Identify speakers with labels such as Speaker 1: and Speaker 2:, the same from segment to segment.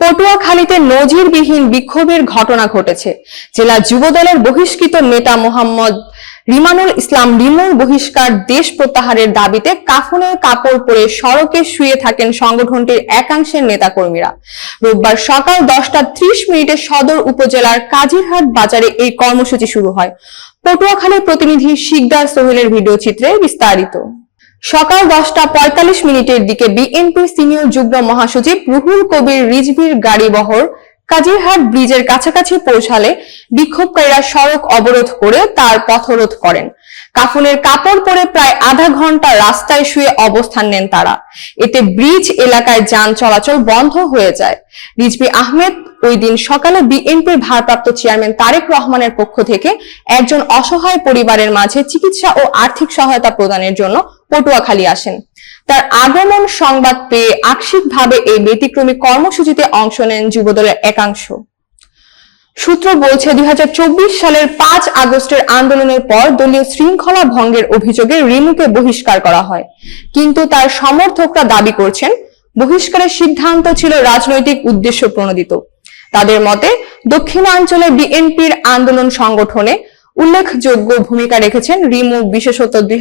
Speaker 1: পটুয়াখালীতে নজিরবিহীন বিক্ষোভের ঘটনা ঘটেছে জেলা যুবদলের বহিষ্কৃত নেতা মোহাম্মদ রিমানুল ইসলাম রিমুল বহিষ্কার দেশ প্রত্যাহারের দাবিতে কাফনের কাপড় পরে সড়কে শুয়ে থাকেন সংগঠনটির একাংশের নেতাকর্মীরা রোববার সকাল দশটা ত্রিশ মিনিটে সদর উপজেলার কাজিরহাট বাজারে এই কর্মসূচি শুরু হয় পটুয়াখালীর প্রতিনিধি শিকদার সোহেলের ভিডিও চিত্রে বিস্তারিত সকাল দশটা পঁয়তাল্লিশ মিনিটের দিকে বিএনপি সিনিয়র যুগ্ম মহাসচিব রুহুল কবির রিজভির গাড়িবহর কাজিরহাট ব্রিজের কাছাকাছি পৌঁছালে বিক্ষোভকারীরা সড়ক অবরোধ করে তার পথরোধ করেন কাফনের কাপড় পরে প্রায় আধা ঘন্টা রাস্তায় শুয়ে অবস্থান নেন তারা এতে ব্রিজ এলাকায় যান চলাচল বন্ধ হয়ে যায় রিজবি আহমেদ ওই দিন সকালে বিএনপির ভারপ্রাপ্ত চেয়ারম্যান তারেক রহমানের পক্ষ থেকে একজন অসহায় পরিবারের মাঝে চিকিৎসা ও আর্থিক সহায়তা প্রদানের জন্য পটুয়াখালী আসেন তার আগমন সংবাদ পেয়ে আকস্মিকভাবে এই ব্যতিক্রমী কর্মসূচিতে অংশ নেন যুবদলের একাংশ সূত্র বলছে দুই সালের পাঁচ আগস্টের আন্দোলনের পর দলীয় শৃঙ্খলা ভঙ্গের অভিযোগে রিমুকে বহিষ্কার করা হয় কিন্তু তার সমর্থকরা দাবি করছেন বহিষ্কারের সিদ্ধান্ত ছিল রাজনৈতিক উদ্দেশ্য প্রণোদিত তাদের মতে দক্ষিণাঞ্চলে বিএনপির আন্দোলন সংগঠনে উল্লেখযোগ্য ভূমিকা রেখেছেন রিমু বিশেষত দুই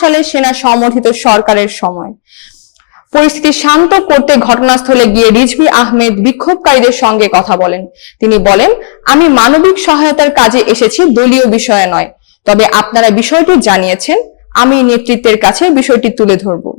Speaker 1: সালে সেনা সমর্থিত সরকারের সময় পরিস্থিতি শান্ত করতে ঘটনাস্থলে গিয়ে রিজভি আহমেদ বিক্ষোভকারীদের সঙ্গে কথা বলেন তিনি বলেন আমি মানবিক সহায়তার কাজে এসেছি দলীয় বিষয়ে নয় তবে আপনারা বিষয়টি জানিয়েছেন আমি নেতৃত্বের কাছে বিষয়টি তুলে ধরবো